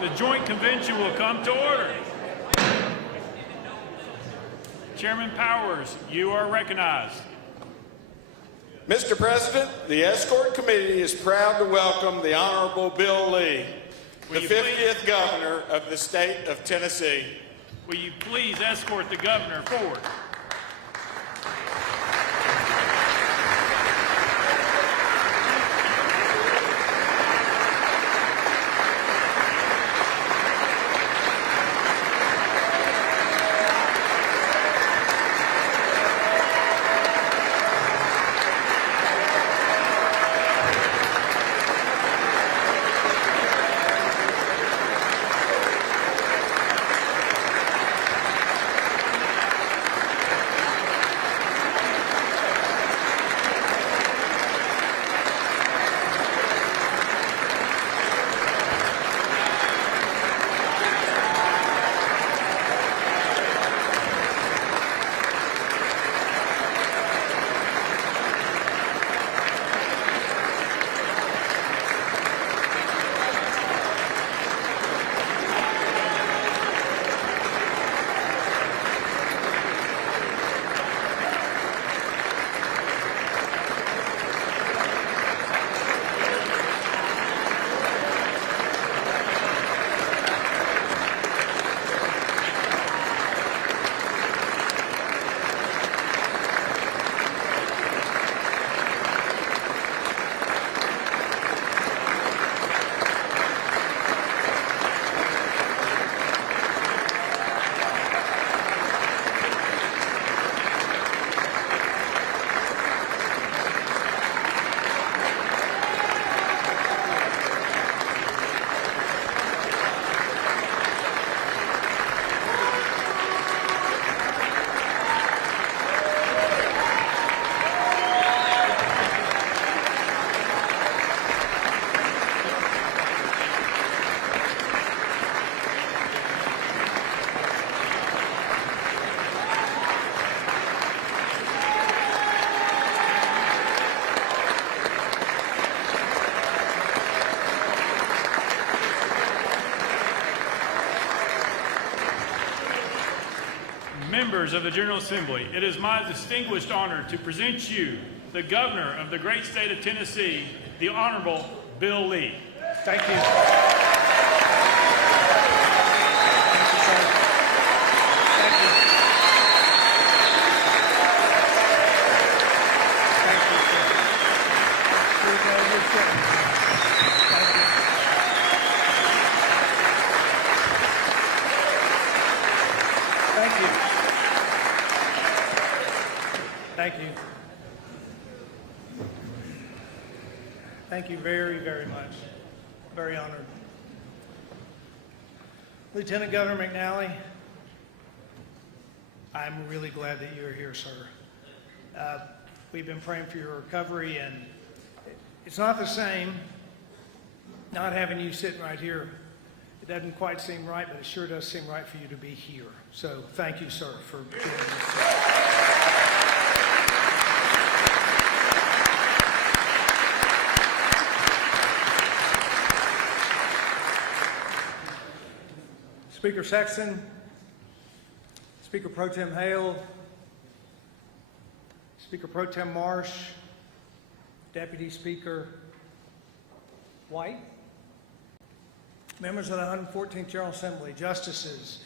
The joint convention will come to order. Chairman Powers, you are recognized. Mr. President, the Escort Committee is proud to welcome the Honorable Bill Lee, the 50th Governor of the state of Tennessee. Will you please escort the governor forward? Members of the General Assembly, it is my distinguished honor to present you the Governor of the great state of Tennessee, the Honorable Bill Lee. Thank you. Thank you, sir. Thank you. Thank you, sir. Here we go. You're sitting. Thank you. Thank you. Thank you. Thank you very, very much. Very honored. Lieutenant Governor McNally, I'm really glad that you're here, sir. We've been praying for your recovery, and it's not the same not having you sitting right here. It doesn't quite seem right, but it sure does seem right for you to be here. So thank you, sir, for doing this. Speaker Sexton, Speaker Pro Tem Hale, Speaker Pro Tem Marsh, Deputy Speaker White, members of the 114th General Assembly, justices,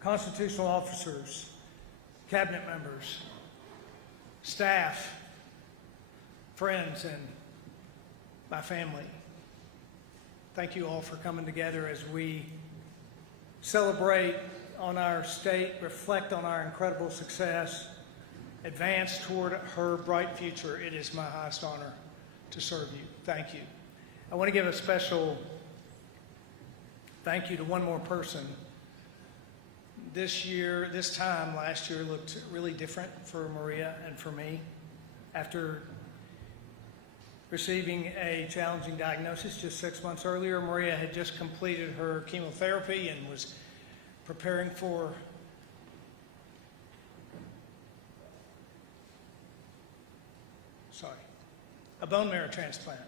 constitutional officers, cabinet members, staff, friends, and my family. Thank you all for coming together as we celebrate on our state, reflect on our incredible success, advance toward her bright future. It is my highest honor to serve you. Thank you. I want to give a special thank you to one more person. This time last year looked really different for Maria and for me. After receiving a challenging diagnosis just 6 months earlier, Maria had just completed her chemotherapy and was preparing for a bone marrow transplant.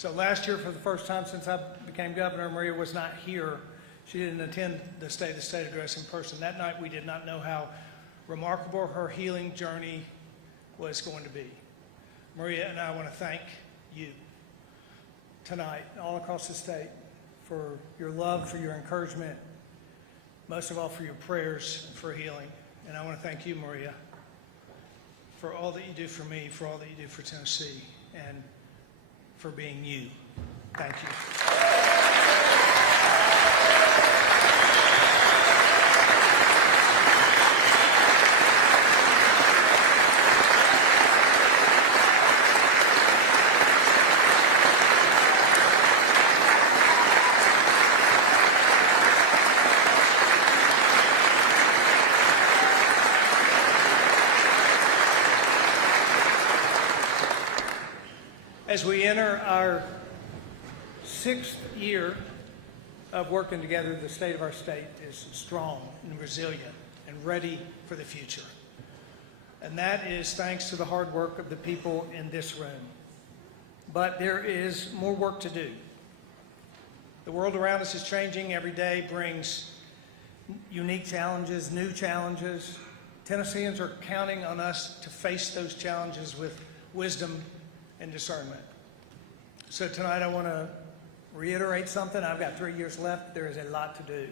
So last year, for the first time since I became governor, Maria was not here. She didn't attend the State of the State address in person. That night, we did not know how remarkable her healing journey was going to be. Maria and I want to thank you tonight, all across the state, for your love, for your encouragement, most of all for your prayers for healing. And I want to thank you, Maria, for all that you do for me, for all that you do for Tennessee, and for being you. Thank you. As we enter our 6th year of working together, the state of our state is strong and resilient and ready for the future. And that is thanks to the hard work of the people in this room. But there is more work to do. The world around us is changing. Every day brings unique challenges, new challenges. Tennesseans are counting on us to face those challenges with wisdom and discernment. So tonight I want to reiterate something. I've got 3 years left. There is a lot to do.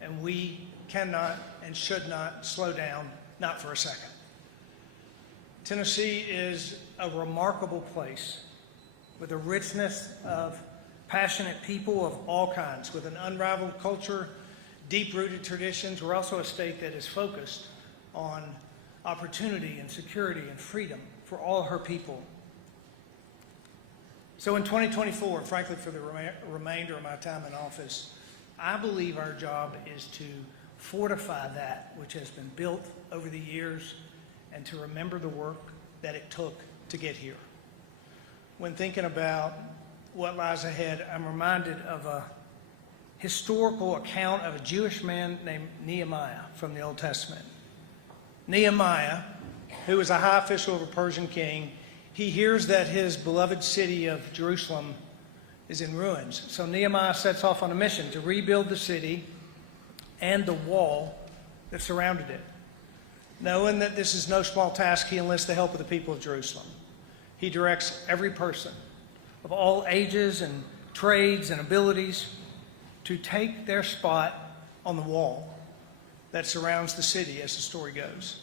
And we cannot and should not slow down, not for a second. Tennessee is a remarkable place with a richness of passionate people of all kinds, with an unrivaled culture, deep-rooted traditions. We're also a state that is focused on opportunity and security and freedom for all her people. So in 2024, frankly, for the remainder of my time in office, I believe our job is to fortify that which has been built over the years and to remember the work that it took to get here. When thinking about what lies ahead, I'm reminded of a historical account of a Jewish man named Nehemiah from the Old Testament. Nehemiah, who was a high official of a Persian king, he hears that his beloved city of Jerusalem is in ruins. So Nehemiah sets off on a mission to rebuild the city and the wall that surrounded it. Knowing that this is no small task, he enlists the help of the people of Jerusalem. He directs every person of all ages and trades and abilities to take their spot on the wall that surrounds the city, as the story goes,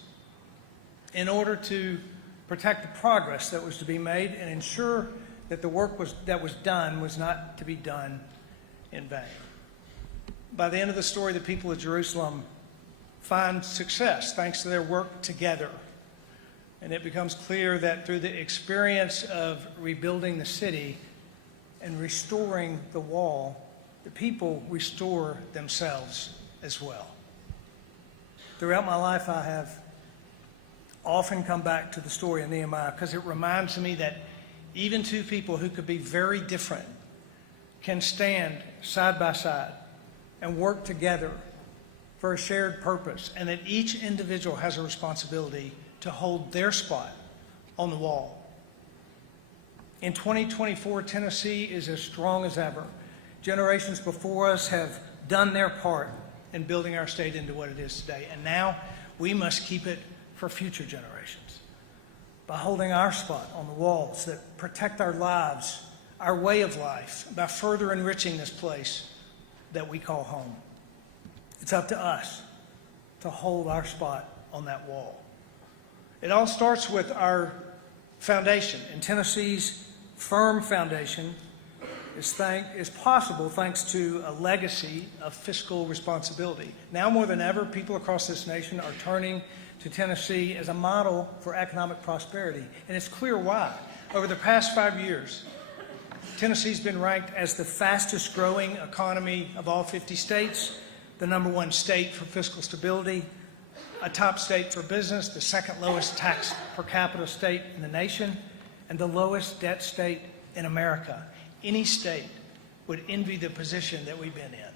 in order to protect the progress that was to be made and ensure that the work that was done was not to be done in vain. By the end of the story, the people of Jerusalem find success thanks to their work together. And it becomes clear that through the experience of rebuilding the city and restoring the wall, the people restore themselves as well. Throughout my life, I have often come back to the story of Nehemiah because it reminds me that even two people who could be very different can stand side by side and work together for a shared purpose, and that each individual has a responsibility to hold their spot on the wall. In 2024, Tennessee is as strong as ever. Generations before us have done their part in building our state into what it is today, and now we must keep it for future generations by holding our spot on the walls that protect our lives, our way of life, by further enriching this place that we call home. It's up to us to hold our spot on that wall. It all starts with our foundation, and Tennessee's firm foundation is possible thanks to a legacy of fiscal responsibility. Now more than ever, people across this nation are turning to Tennessee as a model for economic prosperity, and it's clear why. Over the past 5 years, Tennessee's been ranked as the fastest growing economy of all 50 states, the #1 state for fiscal stability, a top state for business, the second lowest tax per capita state in the nation, and the lowest debt state in America. Any state would envy the position that we've been in.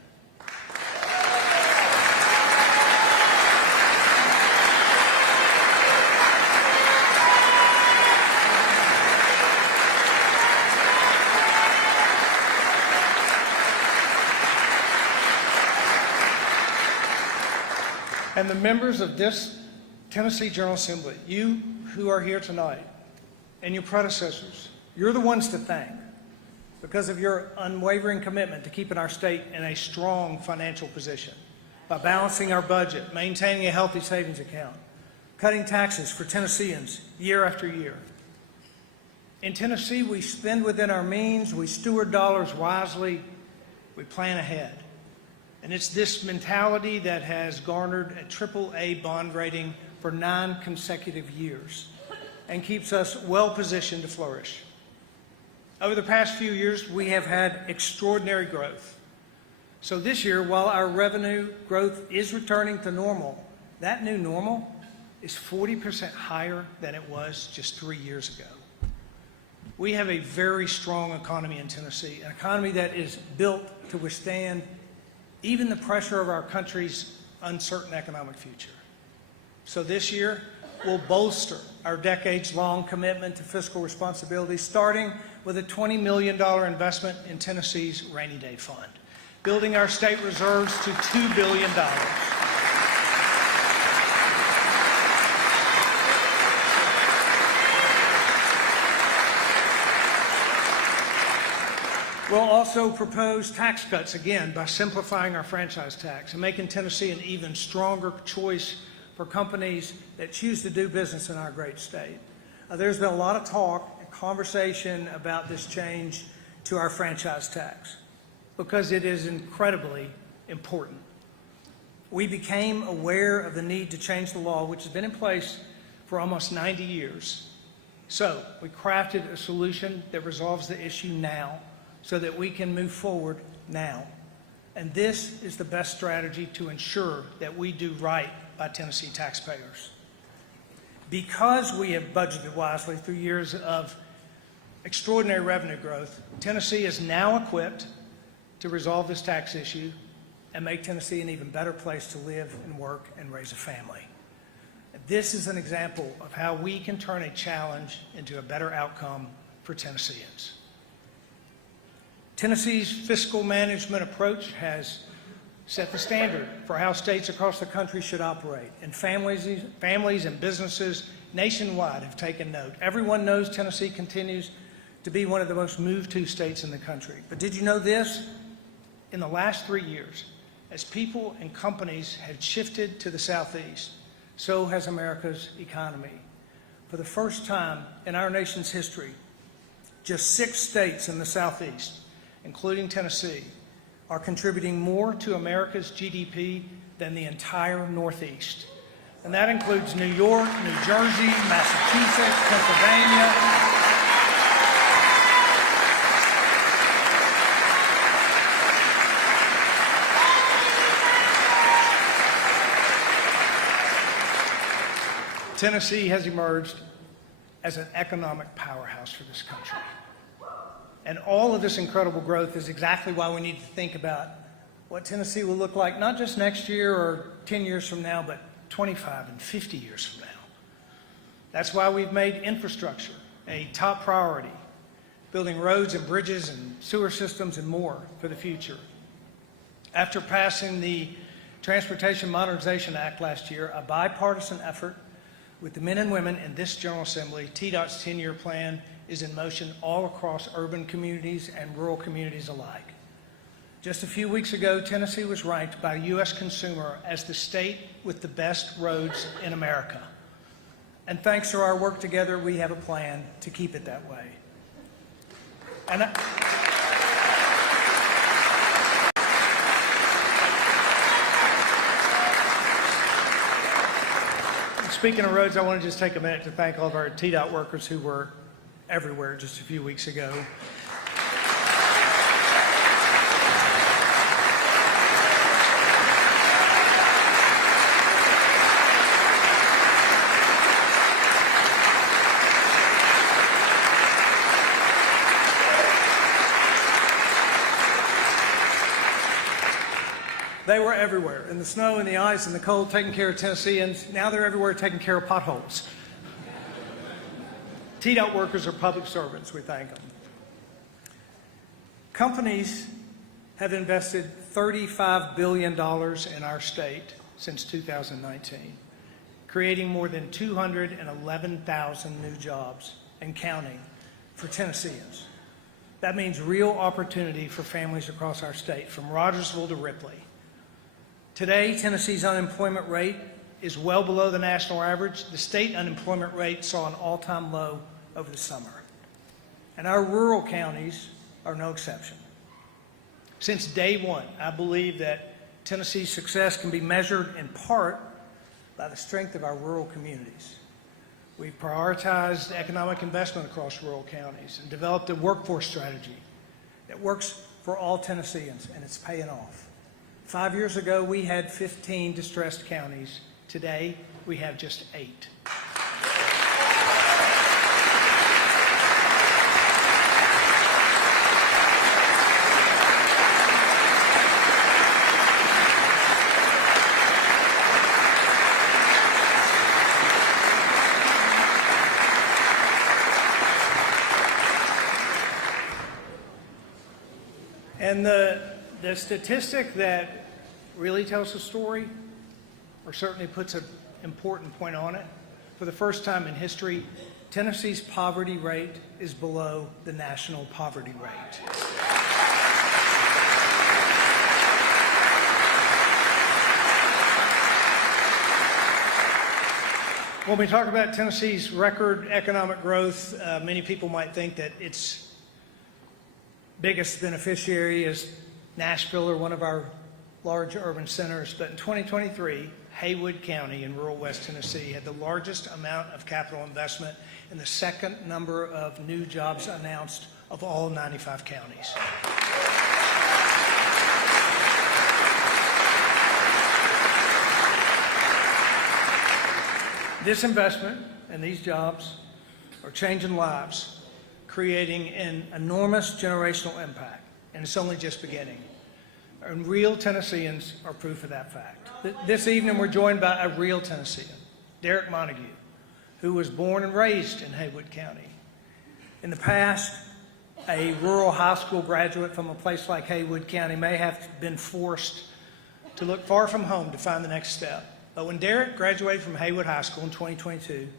And the members of this Tennessee General Assembly, you who are here tonight, and your predecessors, you're the ones to thank because of your unwavering commitment to keeping our state in a strong financial position by balancing our budget, maintaining a healthy savings account, cutting taxes for Tennesseans year after year. In Tennessee, we spend within our means, we steward dollars wisely, we plan ahead. And it's this mentality that has garnered a AAA bond rating for 9 consecutive years and keeps us well positioned to flourish. Over the past few years, we have had extraordinary growth. So this year, while our revenue growth is returning to normal, that new normal is 40% higher than it was just 3 years ago. We have a very strong economy in Tennessee, an economy that is built to withstand even the pressure of our country's uncertain economic future. So this year, we'll bolster our decades-long commitment to fiscal responsibility, starting with a $20 million investment in Tennessee's Rainy Day Fund, building our state reserves to $2 billion. We'll also propose tax cuts again by simplifying our franchise tax and making Tennessee an even stronger choice for companies that choose to do business in our great state. There's been a lot of talk and conversation about this change to our franchise tax because it is incredibly important. We became aware of the need to change the law, which has been in place for almost 90 years. So we crafted a solution that resolves the issue now, so that we can move forward now. And this is the best strategy to ensure that we do right by Tennessee taxpayers. Because we have budgeted wisely through years of extraordinary revenue growth, Tennessee is now equipped to resolve this tax issue and make Tennessee an even better place to live and work and raise a family. This is an example of how we can turn a challenge into a better outcome for Tennesseans. Tennessee's fiscal management approach has set the standard for how states across the country should operate, and families and businesses nationwide have taken note. Everyone knows Tennessee continues to be one of the most moved-to states in the country. But did you know this? In the last 3 years, as people and companies have shifted to the Southeast, so has America's economy. For the first time in our nation's history, just 6 states in the Southeast, including Tennessee, are contributing more to America's GDP than the entire Northeast. And that includes New York, New Jersey, Massachusetts, Pennsylvania. Tennessee has emerged as an economic powerhouse for this country. And all of this incredible growth is exactly why we need to think about what Tennessee will look like, not just next year or 10 years from now, but 25 and 50 years from now. That's why we've made infrastructure a top priority, building roads and bridges and sewer systems and more for the future. After passing the Transportation Modernization Act last year, a bipartisan effort with the men and women in this General Assembly, TDOT's 10-year plan is in motion all across urban communities and rural communities alike. Just a few weeks ago, Tennessee was ranked by U.S. Consumer as the state with the best roads in America. And thanks to our work together, we have a plan to keep it that way. And speaking of roads, I want to just take a minute to thank all of our TDOT workers who were everywhere just a few weeks ago. They were everywhere, in the snow, in the ice, in the cold, taking care of Tennesseans. Now they're everywhere taking care of potholes. TDOT workers are public servants. We thank them. Companies have invested $35 billion in our state since 2019, creating more than 211,000 new jobs and counting for Tennesseans. That means real opportunity for families across our state, from Rogersville to Ripley. Today, Tennessee's unemployment rate is well below the national average. The state unemployment rate saw an all-time low over the summer. And our rural counties are no exception. Since day one, I believe that Tennessee's success can be measured in part by the strength of our rural communities. We've prioritized economic investment across rural counties and developed a workforce strategy that works for all Tennesseans, and it's paying off. 5 years ago, we had 15 distressed counties. Today, we have just 8. And the statistic that really tells the story, or certainly puts an important point on it, for the first time in history, Tennessee's poverty rate is below the national poverty rate. When we talk about Tennessee's record economic growth, many people might think that its biggest beneficiary is Nashville or one of our large urban centers, but in 2023, Haywood County in rural West Tennessee had the largest amount of capital investment and the second number of new jobs announced of all 95 counties. This investment and these jobs are changing lives, creating an enormous generational impact, and it's only just beginning. And real Tennesseans are proof of that fact. This evening we're joined by a real Tennessean, Derek Montague, who was born and raised in Haywood County. In the past, a rural high school graduate from a place like Haywood County may have been forced to look far from home to find the next step. But when Derek graduated from Haywood High School in 2022,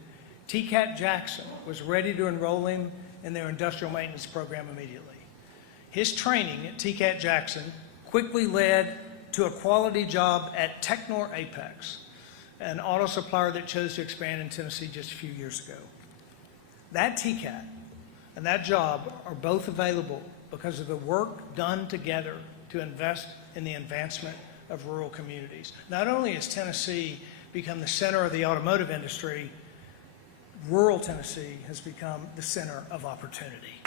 TCAT Jackson was ready to enroll him in their industrial maintenance program immediately. His training at TCAT Jackson quickly led to a quality job at Technor Apex, an auto supplier that chose to expand in Tennessee just a few years ago. That TCAT and that job are both available because of the work done together to invest in the advancement of rural communities. Not only has Tennessee become the center of the automotive industry, rural Tennessee has become the center of opportunity.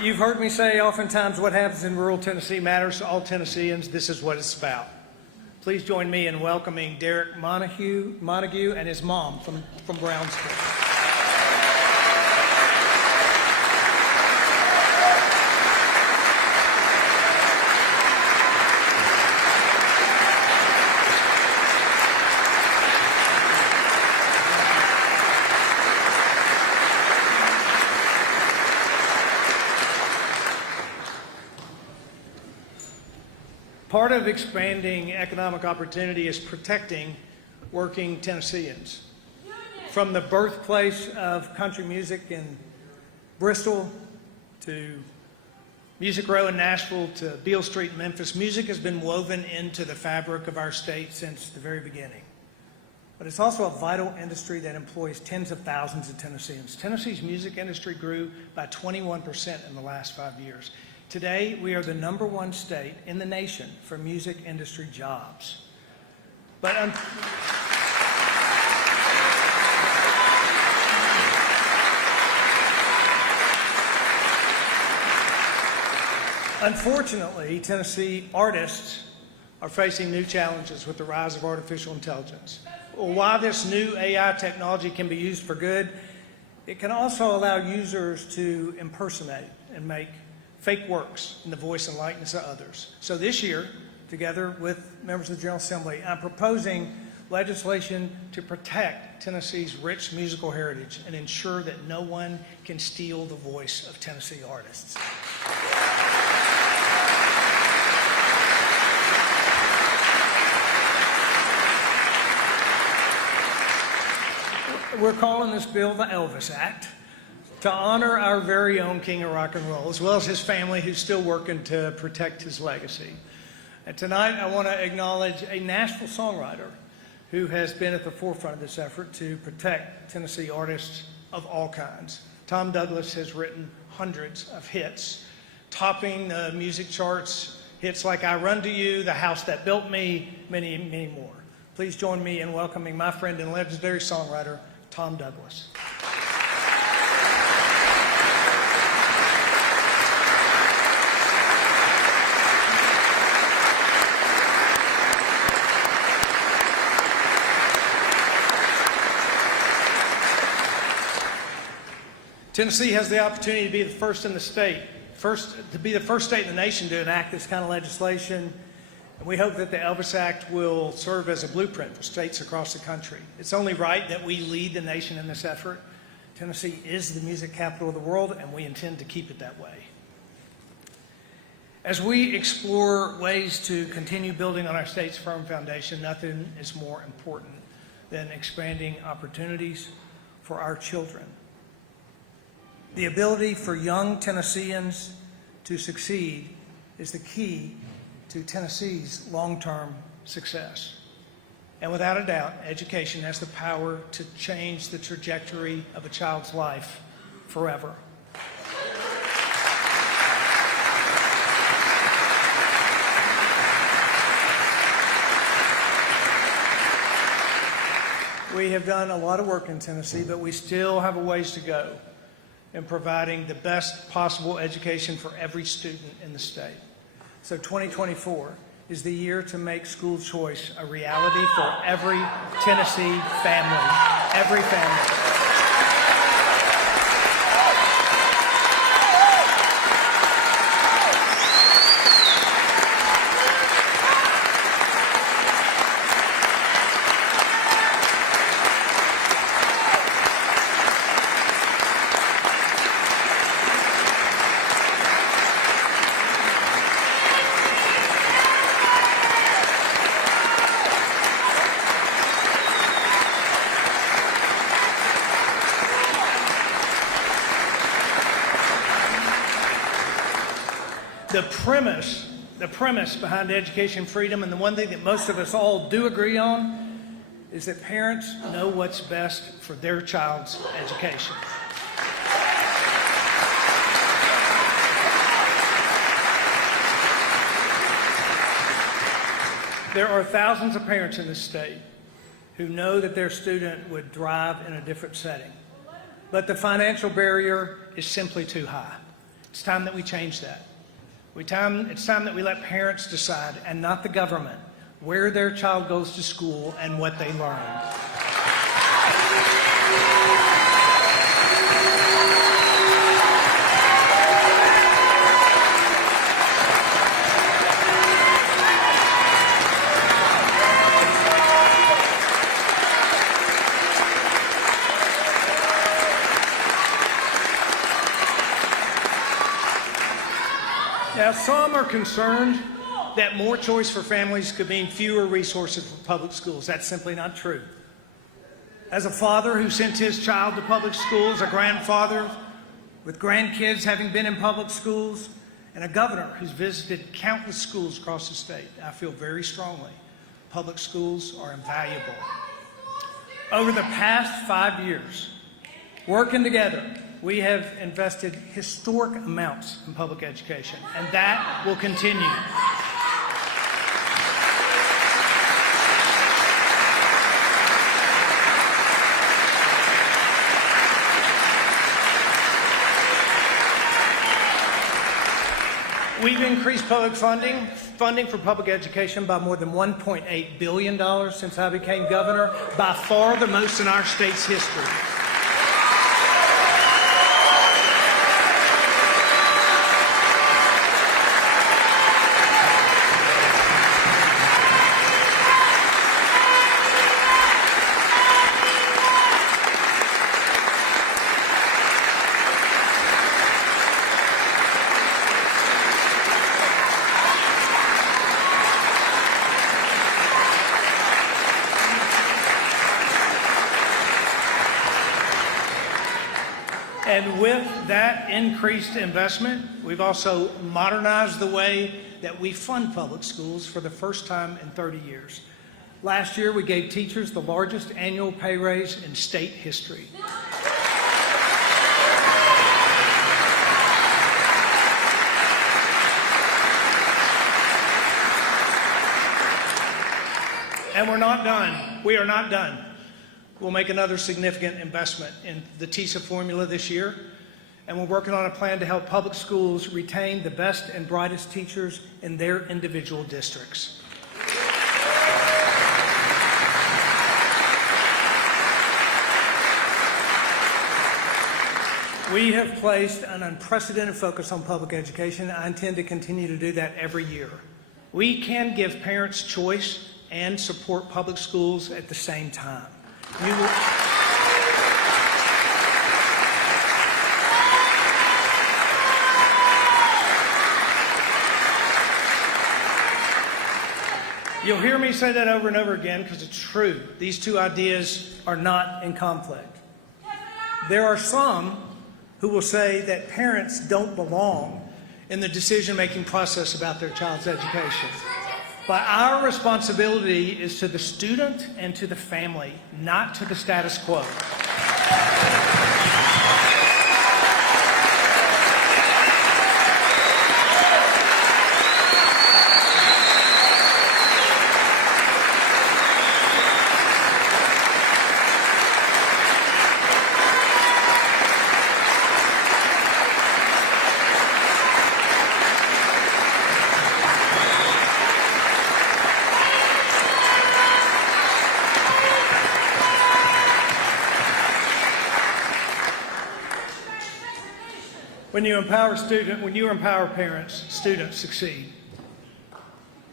You've heard me say oftentimes what happens in rural Tennessee matters to all Tennesseans. This is what it's about. Please join me in welcoming Derek Montague and his mom from Brownsville. Part of expanding economic opportunity is protecting working Tennesseans. From the birthplace of country music in Bristol to Music Row in Nashville to Beale Street in Memphis, music has been woven into the fabric of our state since the very beginning. But it's also a vital industry that employs tens of thousands of Tennesseans. Tennessee's music industry grew by 21% in the last 5 years. Today, we are the #1 state in the nation for music industry jobs. But unfortunately, Tennessee artists are facing new challenges with the rise of artificial intelligence. While this new AI technology can be used for good, it can also allow users to impersonate and make fake works in the voice and likeness of others. So this year, together with members of the General Assembly, I'm proposing legislation to protect Tennessee's rich musical heritage and ensure that no one can steal the voice of Tennessee artists. We're calling this bill the Elvis Act to honor our very own king of rock and roll, as well as his family who's still working to protect his legacy. And tonight I want to acknowledge a Nashville songwriter who has been at the forefront of this effort to protect Tennessee artists of all kinds. Tom Douglas has written hundreds of hits, topping the music charts, hits like I Run to You, The House That Built Me, many, many more. Please join me in welcoming my friend and legendary songwriter, Tom Douglas. Tennessee has the opportunity to be the first in the state, to be the first state in the nation to enact this kind of legislation. And we hope that the Elvis Act will serve as a blueprint for states across the country. It's only right that we lead the nation in this effort. Tennessee is the music capital of the world, and we intend to keep it that way. As we explore ways to continue building on our state's firm foundation, nothing is more important than expanding opportunities for our children. The ability for young Tennesseans to succeed is the key to Tennessee's long-term success. And without a doubt, education has the power to change the trajectory of a child's life forever. We have done a lot of work in Tennessee, but we still have a ways to go in providing the best possible education for every student in the state. So 2024 is the year to make school choice a reality for every Tennessee family, every family. The premise behind education freedom, and the one thing that most of us all do agree on, is that parents know what's best for their child's education. There are thousands of parents in this state who know that their student would thrive in a different setting, but the financial barrier is simply too high. It's time that we change that. It's time that we let parents decide, and not the government, where their child goes to school and what they learn. Now, some are concerned that more choice for families could mean fewer resources for public schools. That's simply not true. As a father who sent his child to public schools, a grandfather with grandkids having been in public schools, and a governor who's visited countless schools across the state, I feel very strongly public schools are invaluable. Over the past 5 years, working together, we have invested historic amounts in public education, and that will continue. We've increased public funding for public education by more than $1.8 billion since I became governor, by far the most in our state's history. And with that increased investment, we've also modernized the way that we fund public schools for the first time in 30 years. Last year, we gave teachers the largest annual pay raise in state history. And we're not done. We are not done. We'll make another significant investment in the TISA formula this year, and we're working on a plan to help public schools retain the best and brightest teachers in their individual districts. We have placed an unprecedented focus on public education. I intend to continue to do that every year. We can give parents choice and support public schools at the same time. You'll hear me say that over and over again because it's true. These two ideas are not in conflict. There are some who will say that parents don't belong in the decision-making process about their child's education. But our responsibility is to the student and to the family, not to the status quo. When you empower parents, students succeed.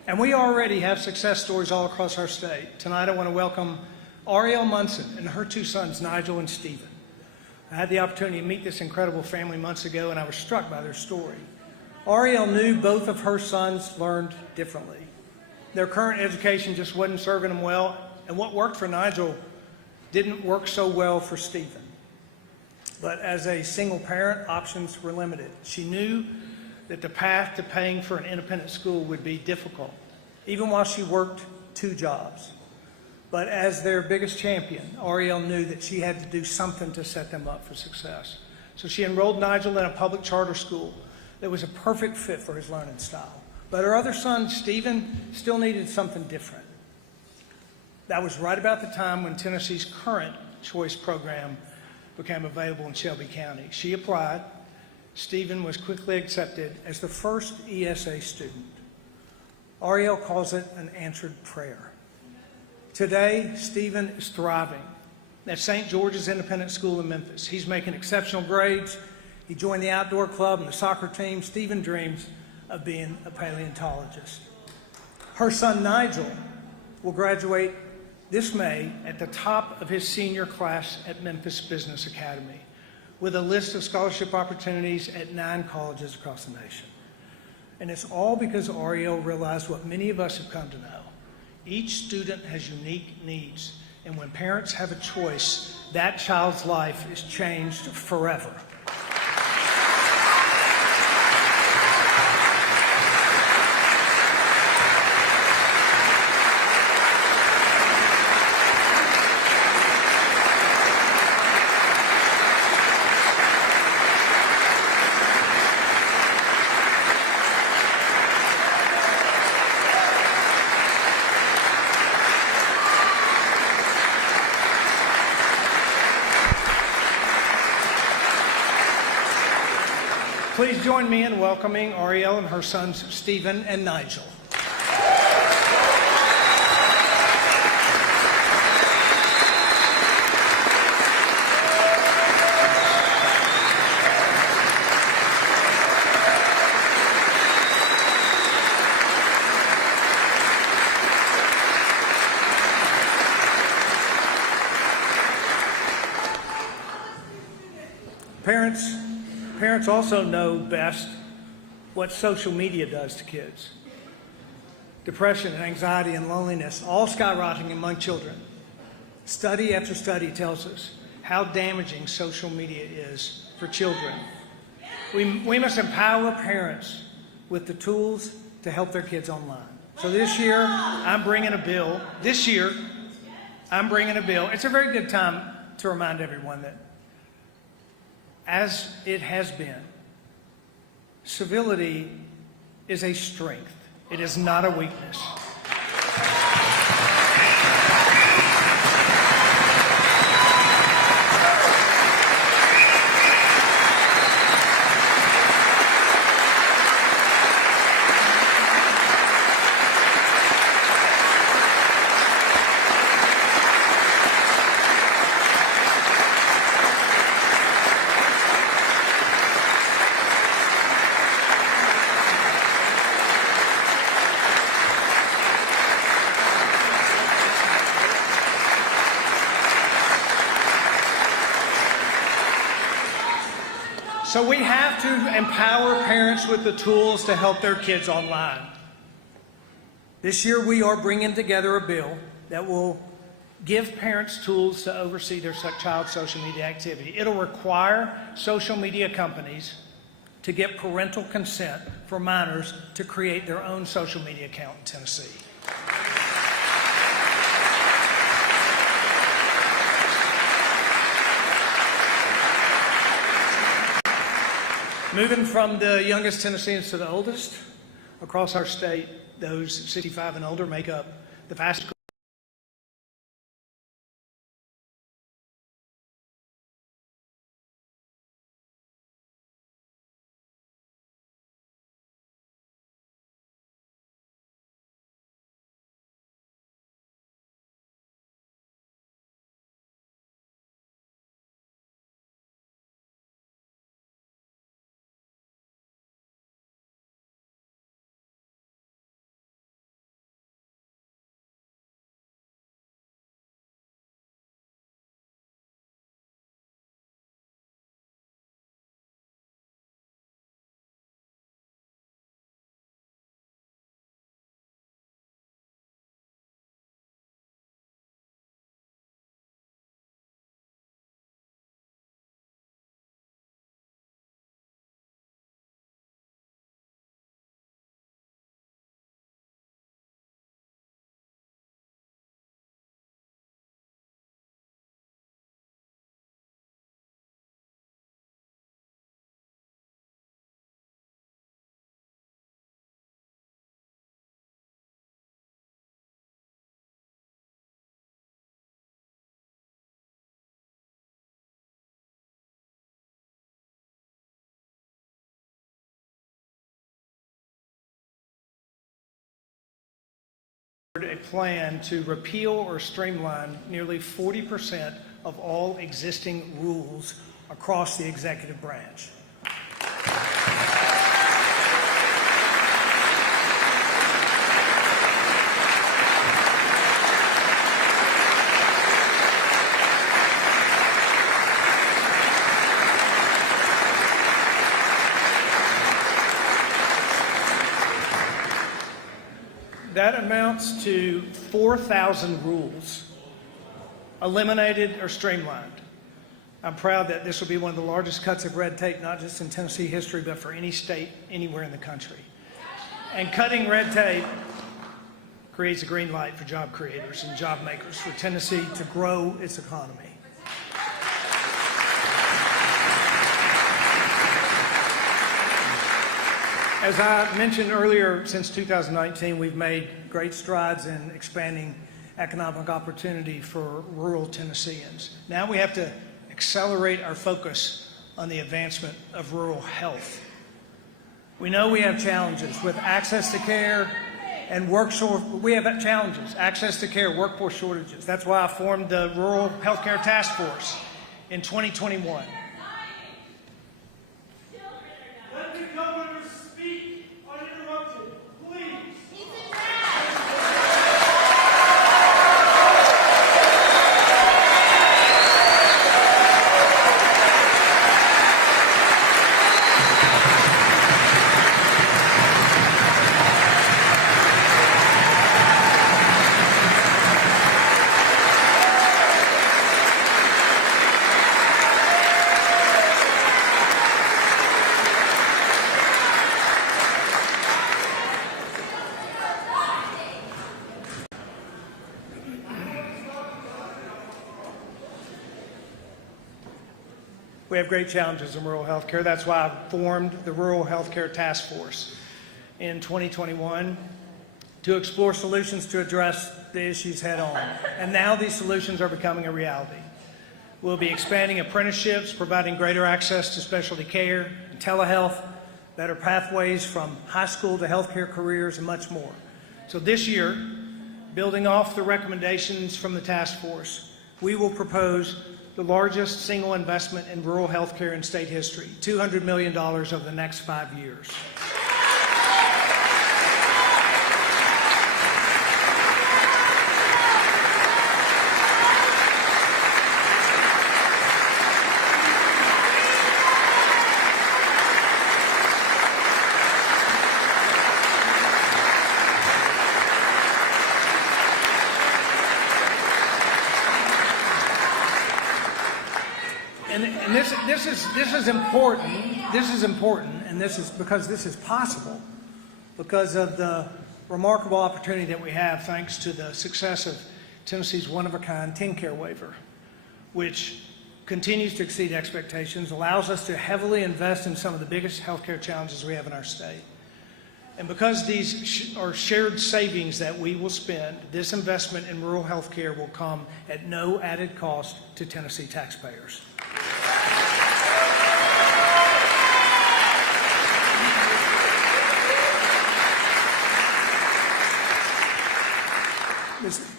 And we already have success stories all across our state. Tonight I want to welcome Ariel Munson and her two sons, Nigel and Stephen. I had the opportunity to meet this incredible family months ago, and I was struck by their story. Ariel knew both of her sons learned differently. Their current education just wasn't serving them well, and what worked for Nigel didn't work so well for Stephen. But as a single parent, options were limited. She knew that the path to paying for an independent school would be difficult, even while she worked 2 jobs. But as their biggest champion, Ariel knew that she had to do something to set them up for success. So she enrolled Nigel in a public charter school that was a perfect fit for his learning style. But her other son, Stephen, still needed something different. That was right about the time when Tennessee's current choice program became available in Shelby County. She applied. Stephen was quickly accepted as the first ESA student. Ariel calls it an answered prayer. Today, Stephen is thriving at St. George's Independent School in Memphis. He's making exceptional grades. He joined the outdoor club and the soccer team. Stephen dreams of being a paleontologist. Her son, Nigel, will graduate this May at the top of his senior class at Memphis Business Academy, with a list of scholarship opportunities at 9 colleges across the nation. And it's all because Ariel realized what many of us have come to know. Each student has unique needs, and when parents have a choice, that child's life is changed forever. Please join me in welcoming Ariel and her sons, Stephen and Nigel. Parents also know best what social media does to kids. Depression and anxiety and loneliness all skyrocketing among children. Study after study tells us how damaging social media is for children. We must empower parents with the tools to help their kids online. So this year, I'm bringing a bill. It's a very good time to remind everyone that, as it has been, civility is a strength. It is not a weakness. So we have to empower parents with the tools to help their kids online. This year we are bringing together a bill that will give parents tools to oversee their child's social media activity. It'll require social media companies to get parental consent for minors to create their own social media account in Tennessee. Moving from the youngest Tennesseans to the oldest, across our state, those 65 and older make up the fastest. A plan to repeal or streamline nearly 40% of all existing rules across the executive branch. That amounts to 4,000 rules eliminated or streamlined. I'm proud that this will be one of the largest cuts of red tape, not just in Tennessee history, but for any state anywhere in the country. And cutting red tape creates a green light for job creators and job makers for Tennessee to grow its economy. As I mentioned earlier, since 2019, we've made great strides in expanding economic opportunity for rural Tennesseans. Now we have to accelerate our focus on the advancement of rural health. We know we have challenges with access to care and access to care, workforce shortages. That's why I formed the Rural Healthcare Task Force in 2021. We have great challenges in rural healthcare. That's why I formed the Rural Healthcare Task Force in 2021 to explore solutions to address the issues head on. And now these solutions are becoming a reality. We'll be expanding apprenticeships, providing greater access to specialty care, telehealth, better pathways from high school to healthcare careers, and much more. So this year, building off the recommendations from the task force, we will propose the largest single investment in rural healthcare in state history, $200 million over the next 5 years. And this is important. This is important, and this is because this is possible because of the remarkable opportunity that we have thanks to the success of Tennessee's one-of-a-kind TennCare waiver, which continues to exceed expectations, allows us to heavily invest in some of the biggest healthcare challenges we have in our state. And because these are shared savings that we will spend, this investment in rural healthcare will come at no added cost to Tennessee taxpayers.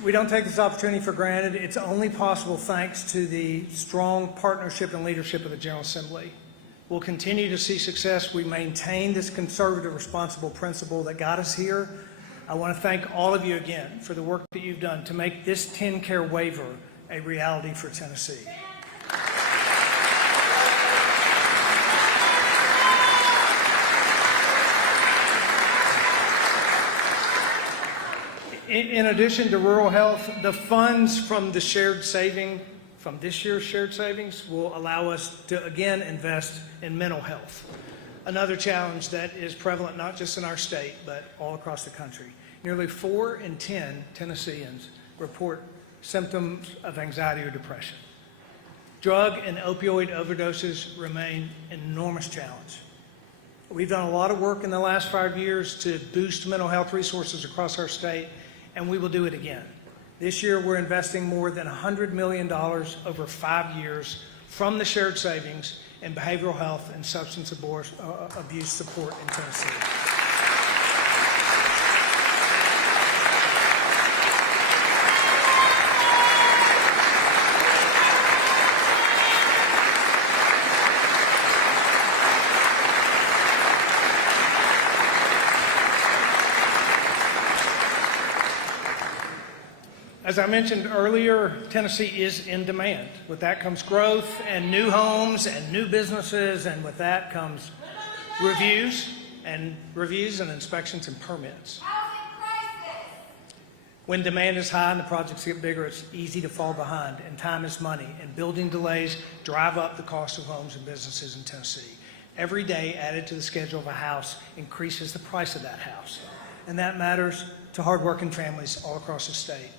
We don't take this opportunity for granted. It's only possible thanks to the strong partnership and leadership of the General Assembly. We'll continue to see success. We maintain this conservative, responsible principle that got us here. I want to thank all of you again for the work that you've done to make this TennCare waiver a reality for Tennessee. In addition to rural health, the funds from the shared saving, from this year's shared savings, will allow us to again invest in mental health. Another challenge that is prevalent not just in our state, but all across the country. Nearly 4 in 10 Tennesseans report symptoms of anxiety or depression. Drug and opioid overdoses remain an enormous challenge. We've done a lot of work in the last 5 years to boost mental health resources across our state, and we will do it again. This year, we're investing more than $100 million over 5 years from the shared savings in behavioral health and substance abuse support in Tennessee. As I mentioned earlier, Tennessee is in demand. With that comes growth and new homes and new businesses, and with that comes reviews and inspections and permits. When demand is high and the projects get bigger, it's easy to fall behind, and time is money, and building delays drive up the cost of homes and businesses in Tennessee. Every day added to the schedule of a house increases the price of that house, and that matters to hardworking families all across the state.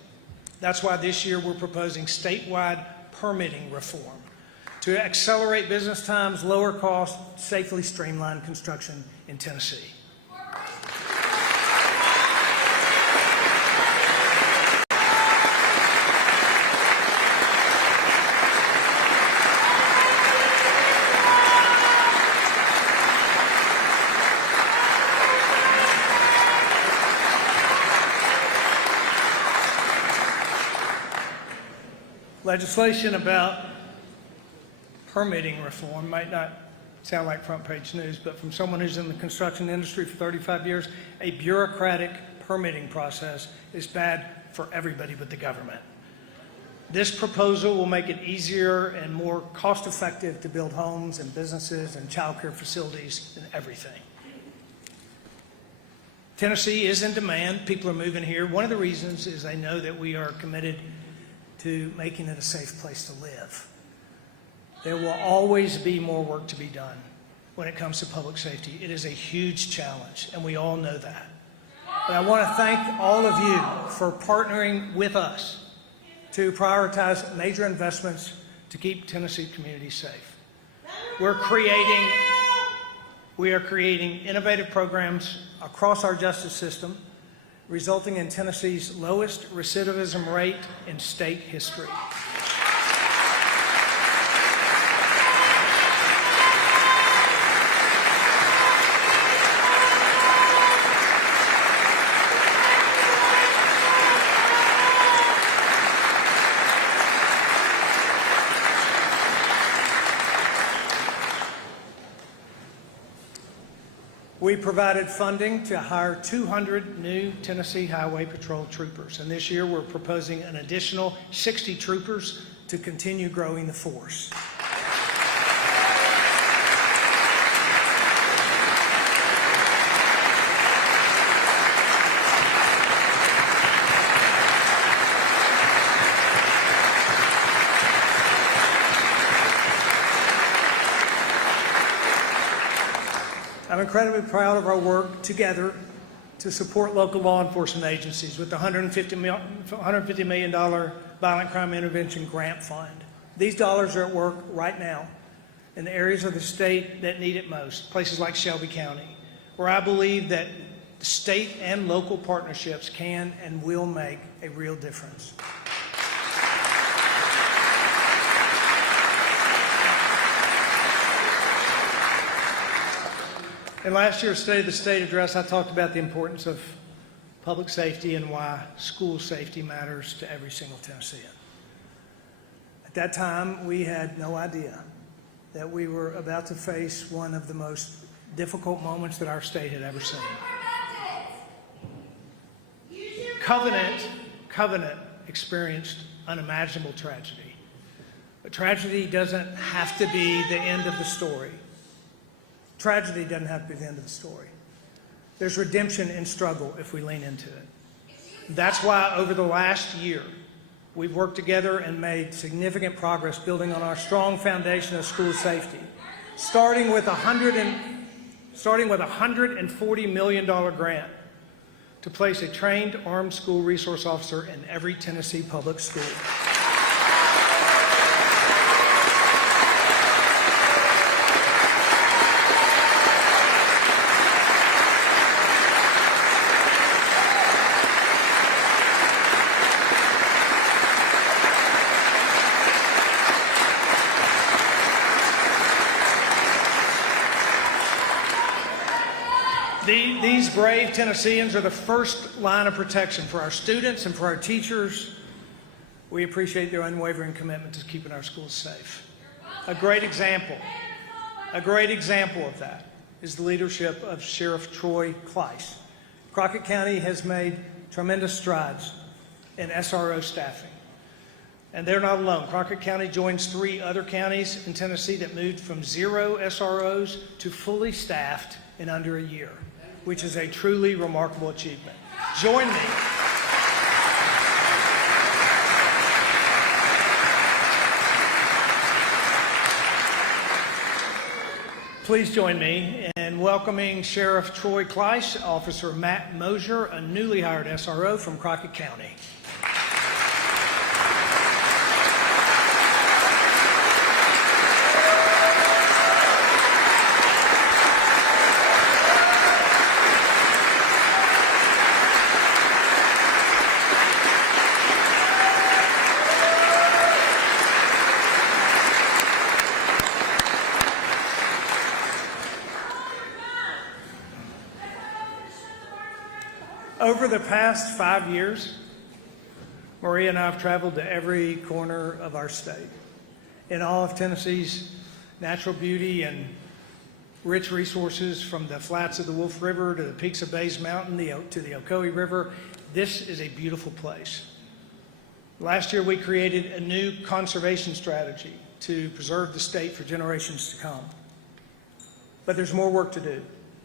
That's why this year we're proposing statewide permitting reform to accelerate business times, lower costs, safely streamline construction in Tennessee. Legislation about permitting reform might not sound like front page news, but from someone who's in the construction industry for 35 years, a bureaucratic permitting process is bad for everybody but the government. This proposal will make it easier and more cost-effective to build homes and businesses and child care facilities and everything. Tennessee is in demand. People are moving here. One of the reasons is they know that we are committed to making it a safe place to live. There will always be more work to be done when it comes to public safety. It is a huge challenge, and we all know that. But I want to thank all of you for partnering with us to prioritize major investments to keep Tennessee communities safe. We are creating innovative programs across our justice system, resulting in Tennessee's lowest recidivism rate in state history. We provided funding to hire 200 new Tennessee Highway Patrol troopers, and this year we're proposing an additional 60 troopers to continue growing the force. I'm incredibly proud of our work together to support local law enforcement agencies with the $150 million Violent Crime Intervention Grant Fund. These dollars are at work right now in the areas of the state that need it most, places like Shelby County, where I believe that state and local partnerships can and will make a real difference. In last year's State of the State address, I talked about the importance of public safety and why school safety matters to every single Tennessean. At that time, we had no idea that we were about to face one of the most difficult moments that our state had ever seen. Covenant experienced unimaginable tragedy. But tragedy doesn't have to be the end of the story. Tragedy doesn't have to be the end of the story. There's redemption in struggle if we lean into it. That's why over the last year, we've worked together and made significant progress building on our strong foundation of school safety, starting with a $140 million grant to place a trained armed school resource officer in every Tennessee public school. These brave Tennesseans are the first line of protection for our students and for our teachers. We appreciate their unwavering commitment to keeping our schools safe. A great example of that is the leadership of Sheriff Troy Kleiss. Crockett County has made tremendous strides in SRO staffing. And they're not alone. Crockett County joins 3 other counties in Tennessee that moved from 0 SROs to fully staffed in under a year, which is a truly remarkable achievement. Join me. Please join me in welcoming Sheriff Troy Kleiss, Officer Matt Mosier, a newly hired SRO from Crockett County. Over the past 5 years, Maria and I have traveled to every corner of our state. In all of Tennessee's natural beauty and rich resources, from the flats of the Wolf River to the peaks of Bays Mountain to the Ocoee River, this is a beautiful place. Last year, we created a new conservation strategy to preserve the state for generations to come. But there's more work to do.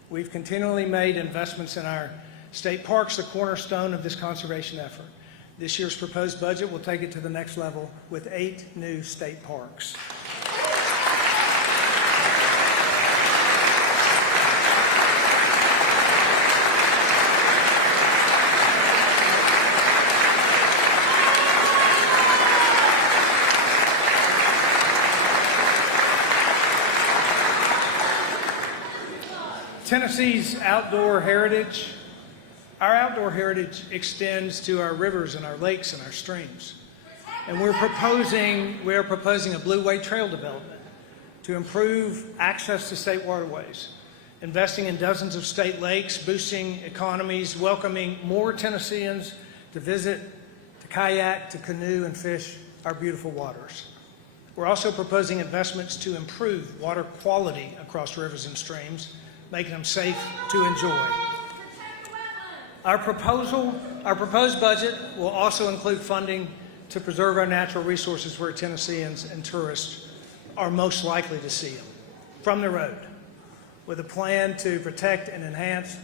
We've continually made investments in our state parks, the cornerstone of this conservation effort. This year's proposed budget will take it to the next level with 8 new state parks. Tennessee's outdoor heritage, our outdoor heritage extends to our rivers and our lakes and our streams. And we're proposing a Blue Way Trail development to improve access to state waterways, investing in dozens of state lakes, boosting economies, welcoming more Tennesseans to visit, to kayak, to canoe, and fish our beautiful waters. We're also proposing investments to improve water quality across rivers and streams, making them safe to enjoy. Our proposed budget will also include funding to preserve our natural resources where Tennesseans and tourists are most likely to see them, from the road, with a plan to protect and enhance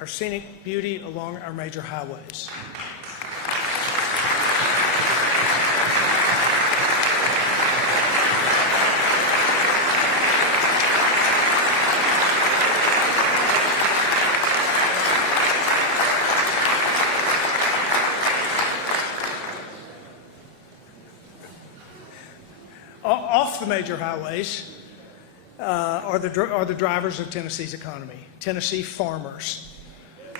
our scenic beauty along our major highways. Off the major highways are the drivers of Tennessee's economy, Tennessee farmers.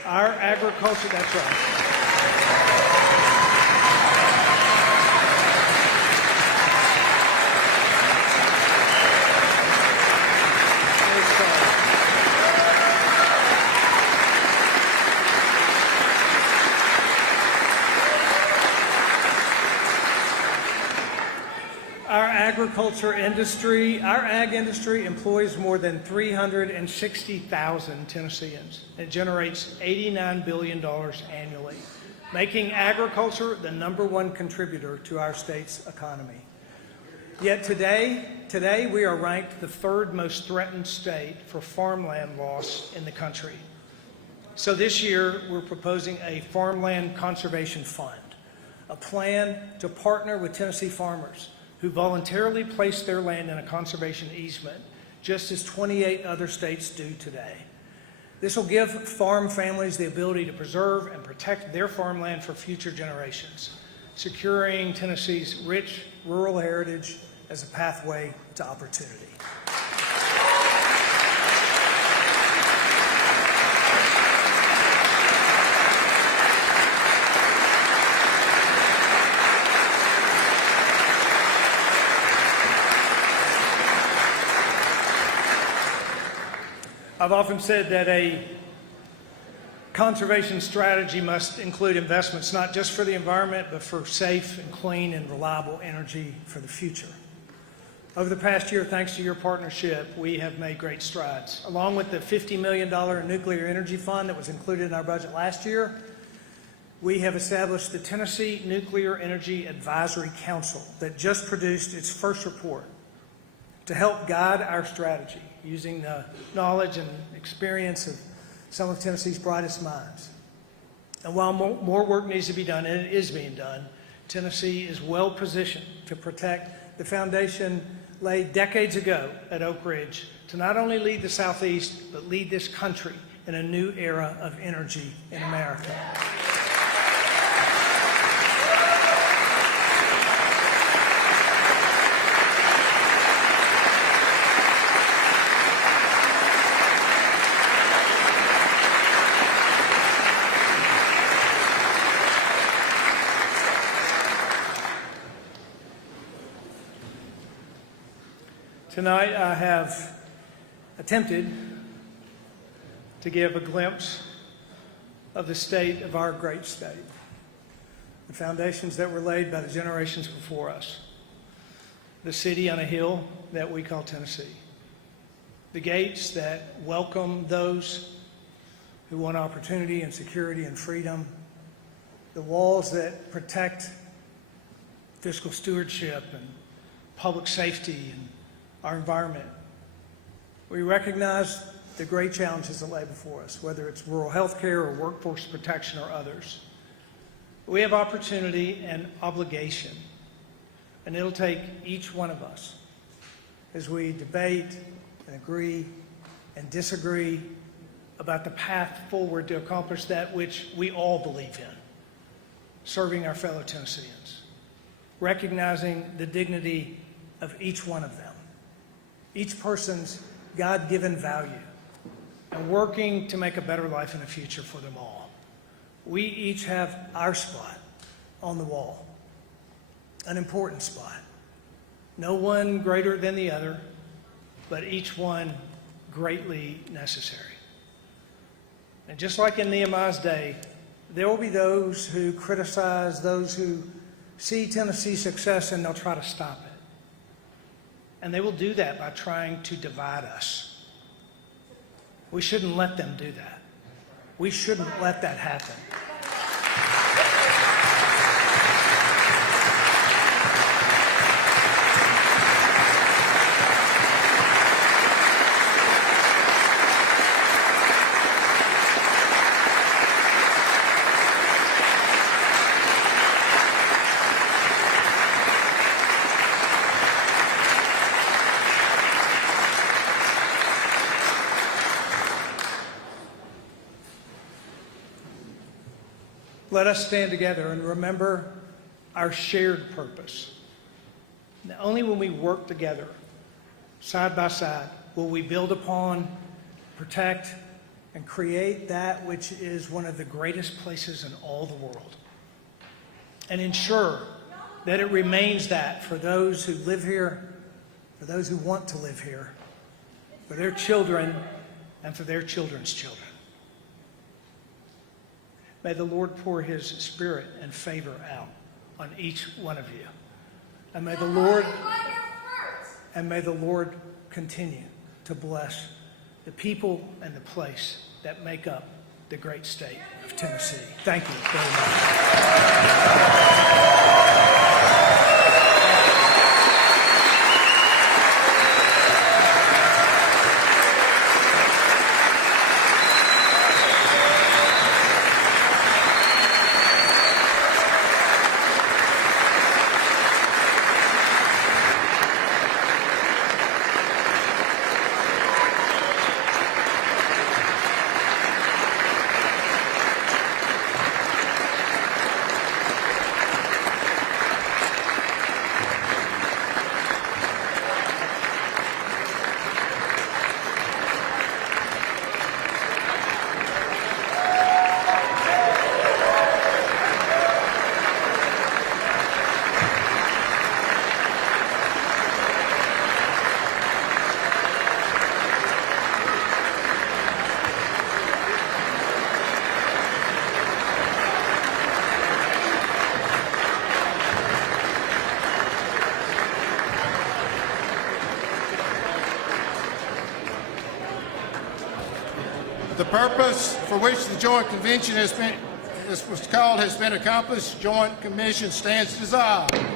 Our agriculture, that's right. Our ag industry employs more than 360,000 Tennesseans. It generates $89 billion annually, making agriculture the #1 contributor to our state's economy. Yet today we are ranked the 3rd most threatened state for farmland loss in the country. So this year we're proposing a farmland conservation fund, a plan to partner with Tennessee farmers who voluntarily place their land in a conservation easement, just as 28 other states do today. This will give farm families the ability to preserve and protect their farmland for future generations, securing Tennessee's rich rural heritage as a pathway to opportunity. I've often said that a conservation strategy must include investments not just for the environment, but for safe and clean and reliable energy for the future. Over the past year, thanks to your partnership, we have made great strides. Along with the $50 million nuclear energy fund that was included in our budget last year, we have established the Tennessee Nuclear Energy Advisory Council that just produced its first report to help guide our strategy using the knowledge and experience of some of Tennessee's brightest minds. And while more work needs to be done, and it is being done, Tennessee is well positioned to protect the foundation laid decades ago at Oak Ridge to not only lead the Southeast, but lead this country in a new era of energy in America. Tonight I have attempted to give a glimpse of the state of our great state, the foundations that were laid by the generations before us, the city on a hill that we call Tennessee, the gates that welcome those who want opportunity and security and freedom, the walls that protect fiscal stewardship and public safety and our environment. We recognize the great challenges that lay before us, whether it's rural health care or workforce protection or others. We have opportunity and obligation, and it'll take each one of us as we debate and agree and disagree about the path forward to accomplish that which we all believe in, serving our fellow Tennesseans, recognizing the dignity of each one of them, each person's God-given value, and working to make a better life and a future for them all. We each have our spot on the wall, an important spot. No one greater than the other, but each one greatly necessary. And just like in Nehemiah's day, there will be those who criticize, those who see Tennessee's success, and they'll try to stop it. And they will do that by trying to divide us. We shouldn't let them do that. We shouldn't let that happen. Let us stand together and remember our shared purpose. Now, only when we work together, side by side, will we build upon, protect, and create that which is one of the greatest places in all the world, and ensure that it remains that for those who live here, for those who want to live here, for their children, and for their children's children. May the Lord pour his spirit and favor out on each one of you. And may the Lord continue to bless the people and the place that make up the great state of Tennessee. Thank you very much. The purpose for which the joint convention has been accomplished. Joint commission stands dissolved.